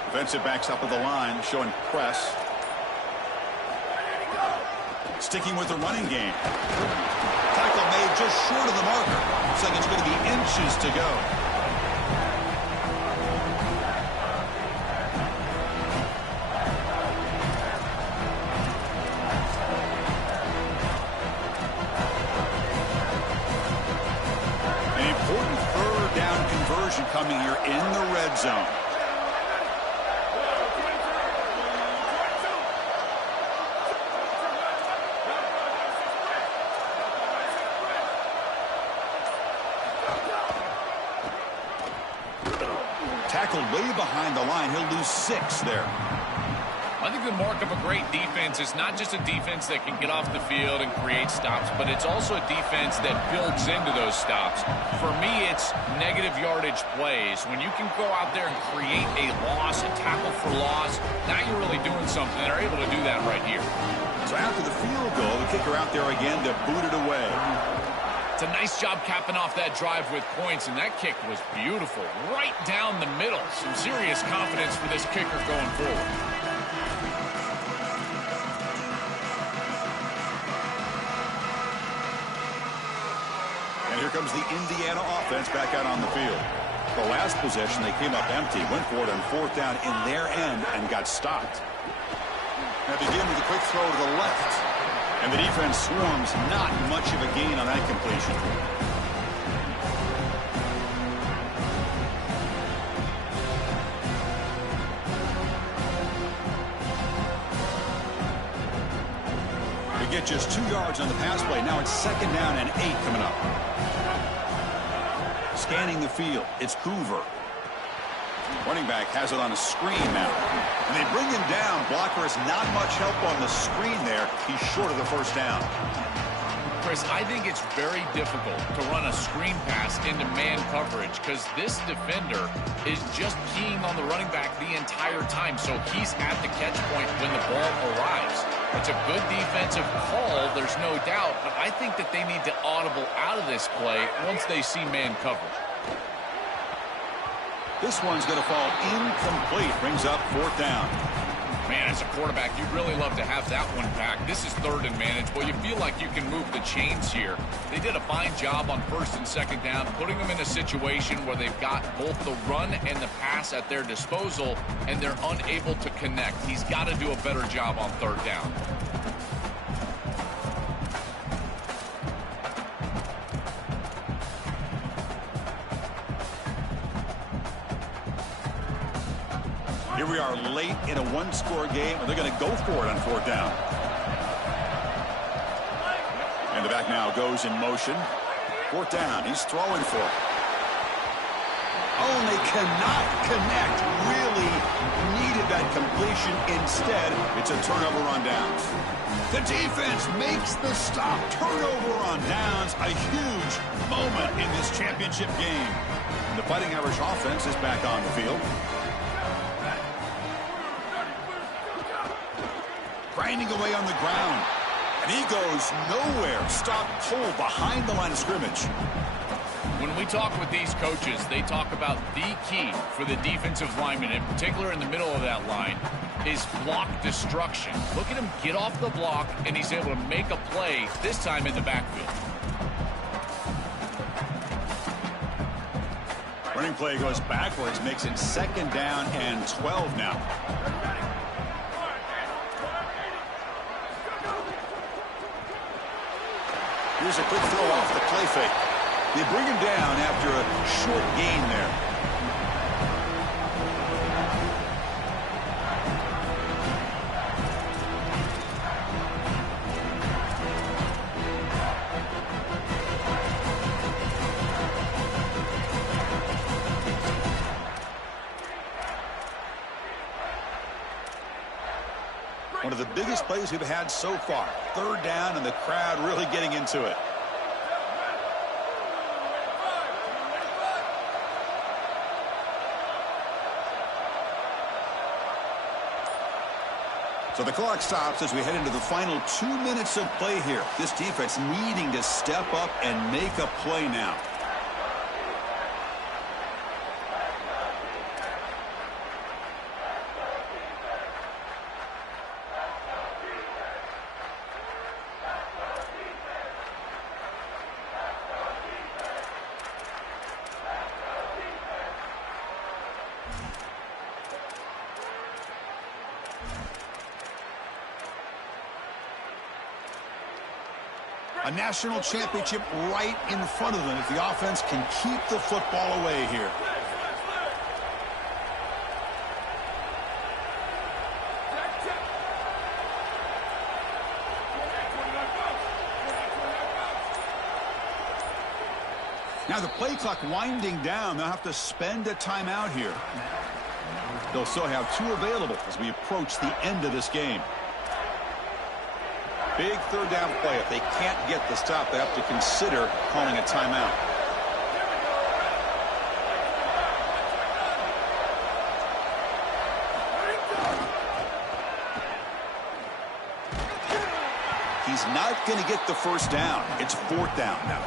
Defensive backs up at the line, showing press. Sticking with the running game. Tackle made just short of the marker. Looks like it's going to be inches to go. An important 3rd down conversion coming here in the red zone. Tackled way behind the line. He'll lose 6 there. I think the mark of a great defense is not just a defense that can get off the field and create stops, but it's also a defense that builds into those stops. For me, it's negative yardage plays. When you can go out there and create a loss, a tackle for loss, now you're really doing something. They're able to do that right here. So after the field goal, the kicker out there again to boot it away. It's a nice job capping off that drive with points, and that kick was beautiful. Right down the middle. Some serious confidence for this kicker going forward. here comes the Indiana offense back out on the field. The last possession, they came up empty, went for it on 4th down in their end and got stopped. Now begin with a quick throw to the left. And the defense swarms, not much of a gain on that completion. They get just 2 yards on the pass play. Now it's 2nd down and 8 coming up. Scanning the field, it's Hoover. Running back has it on a screen now. And they bring him down. Blocker has not much help on the screen there. He's short of the 1st down. Chris, I think it's very difficult to run a screen pass into man coverage because this defender is just keying on the running back the entire time. So he's at the catch point when the ball arrives. It's a good defensive call, there's no doubt, but I think that they need to audible out of this play once they see man coverage. This one's going to fall incomplete. Brings up 4th down. Man, as a quarterback, you'd really love to have that one back. This is 3rd and managed. Well, you feel like you can move the chains here. They did a fine job on 1st and 2nd down, putting them in a situation where they've got both the run and the pass at their disposal, and they're unable to connect. He's got to do a better job on 3rd down. Here we are late in a 1-score game, and they're going to go for it on 4th down. And the back now goes in motion. 4th down. He's throwing for it. Oh, and they cannot connect. Really needed that completion. Instead, it's a turnover on downs. The defense makes the stop. Turnover on downs. A huge moment in this championship game. And the Fighting Irish offense is back on the field. Grinding away on the ground. And he goes nowhere. Stop pull behind the line of scrimmage. When we talk with these coaches, they talk about the key for the defensive lineman, in particular in the middle of that line, is block destruction. Look at him get off the block, and he's able to make a play, this time in the backfield. Running play goes backwards, makes it 2nd down and 12 now. Here's a quick throw off the play fake. They bring him down after a short gain there. One of the biggest plays we've had so far. 3rd down and the crowd really getting into it. So the clock stops as we head into the final 2 minutes of play here. This defense needing to step up and make a play now. A national championship right in front of them if the offense can keep the football away here. Now the play clock winding down. They'll have to spend a timeout here. They'll still have 2 available as we approach the end of this game. Big 3rd down play. If they can't get the stop, they have to consider calling a timeout. He's not going to get the 1st down. It's 4th down now.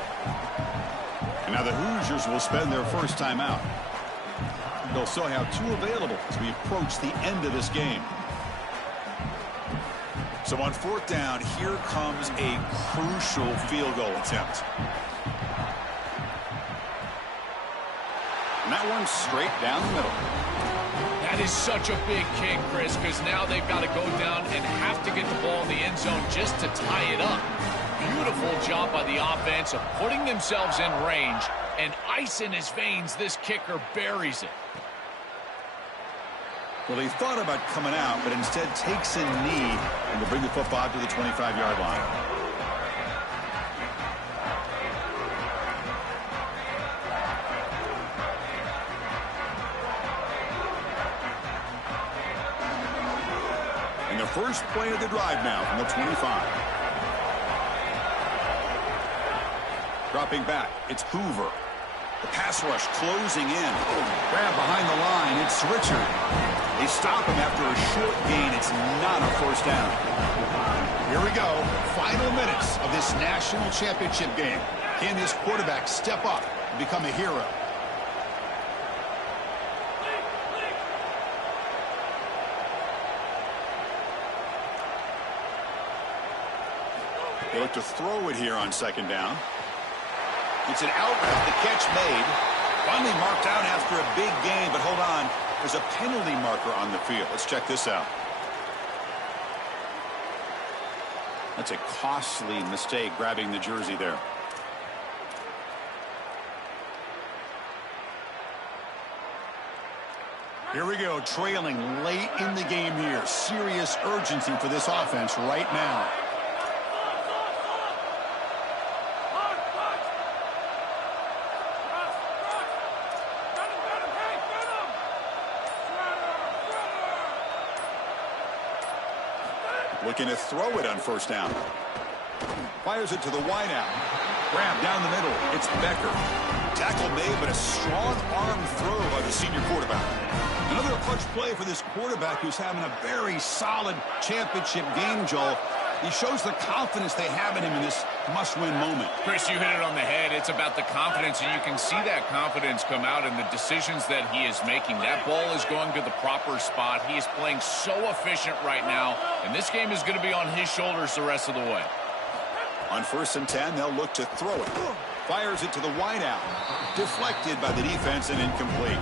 And now the Hoosiers will spend their first timeout. They'll still have 2 available as we approach the end of this game. So on 4th down, here comes a crucial field goal attempt. And that one's straight down the middle. That is such a big kick, Chris, because now they've got to go down and have to get the ball in the end zone just to tie it up. Beautiful job by the offense of putting themselves in range, and ice in his veins, this kicker buries it. Well, he thought about coming out, but instead takes a knee and will bring the football to the 25-yard line. And the first play of the drive now from the 25. Dropping back, it's Hoover. The pass rush closing in. Grab behind the line, it's Richard. They stop him after a short gain. It's not a first down. Here we go. Final minutes of this national championship game. Can this quarterback step up and become a hero? They look to throw it here on second down. It's an out route, the catch made. Finally marked out after a big gain, but hold on. There's a penalty marker on the field. Let's check this out. That's a costly mistake grabbing the jersey there. Here we go, trailing late in the game here. Serious urgency for this offense right now. Looking to throw it on first down. Fires it to the wideout. Grab down the middle. It's Becker. Tackle made, but a strong arm throw by the senior quarterback. Another clutch play for this quarterback who's having a very solid championship game, Joel. He shows the confidence they have in him in this must-win moment. Chris, you hit it on the head. It's about the confidence, and you can see that confidence come out in the decisions that he is making. That ball is going to the proper spot. He is playing so efficient right now, and this game is going to be on his shoulders the rest of the way. On 1st and 10, they'll look to throw it. Fires it to the wideout. Deflected by the defense and incomplete.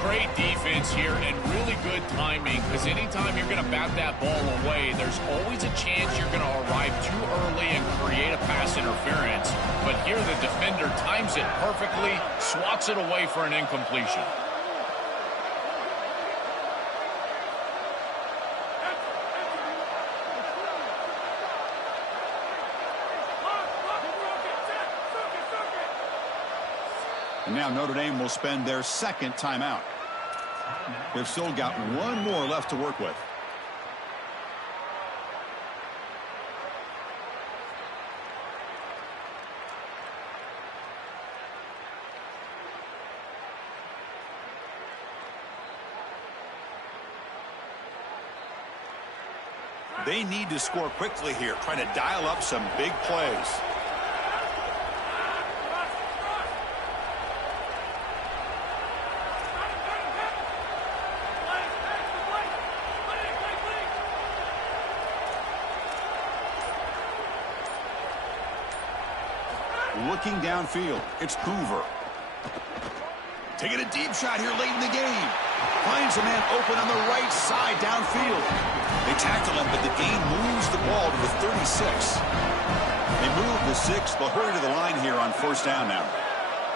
Great defense here and really good timing, because anytime you're going to bat that ball away, there's always a chance you're going to arrive too early and create a pass interference. But here the defender times it perfectly, swats it away for an incompletion. And now Notre Dame will spend their second timeout. They've still got one more left to work with. They need to score quickly here, trying to dial up some big plays. Looking downfield, it's Hoover. Taking a deep shot here late in the game. Finds a man open on the right side downfield. They tackle him, but the gain moves the ball to the 36. They move the 6. They'll hurry to the line here on first down now.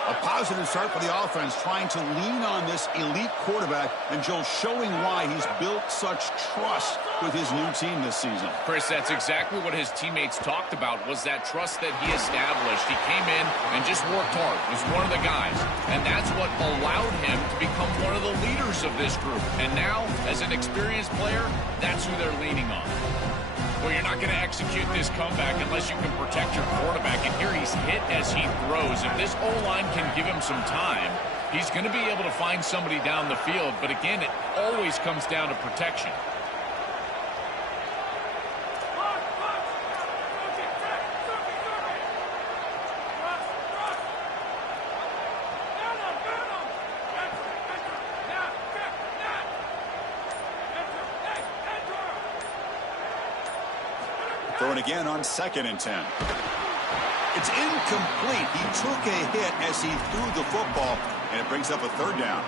A positive start for the offense, trying to lean on this elite quarterback, and Joe showing why he's built such trust with his new team this season. Chris, that's exactly what his teammates talked about, was that trust that he established. He came in and just worked hard, was one of the guys, and that's what allowed him to become one of the leaders of this group. And now, as an experienced player, that's who they're leaning on. Well, you're not going to execute this comeback unless you can protect your quarterback. And here he's hit as he throws. If this O-line can give him some time, he's going to be able to find somebody down the field. But again, it always comes down to protection. Throwing again on 2nd and 10. It's incomplete. He took a hit as he threw the football, And it brings up a third down.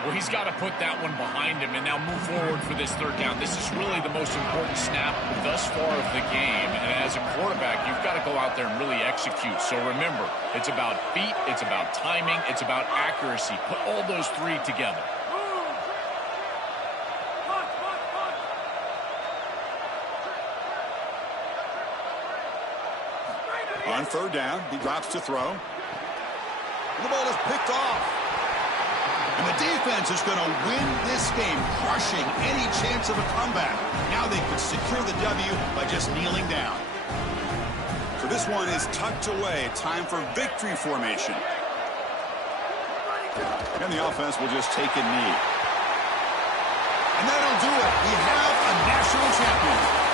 Well, he's got to put that one behind him and now move forward for this third down. This is really the most important snap thus far of the game. And as a quarterback, you've got to go out there and really execute. So remember, it's about feet, it's about timing, it's about accuracy. Put all those three together. On third down, he drops to throw. And the ball is picked off. And the defense is going to win this game, crushing any chance of a comeback. Now they can secure the W by just kneeling down. So this one is tucked away. Time for victory formation. And the offense will just take a knee. And that'll do it. We have a national champion.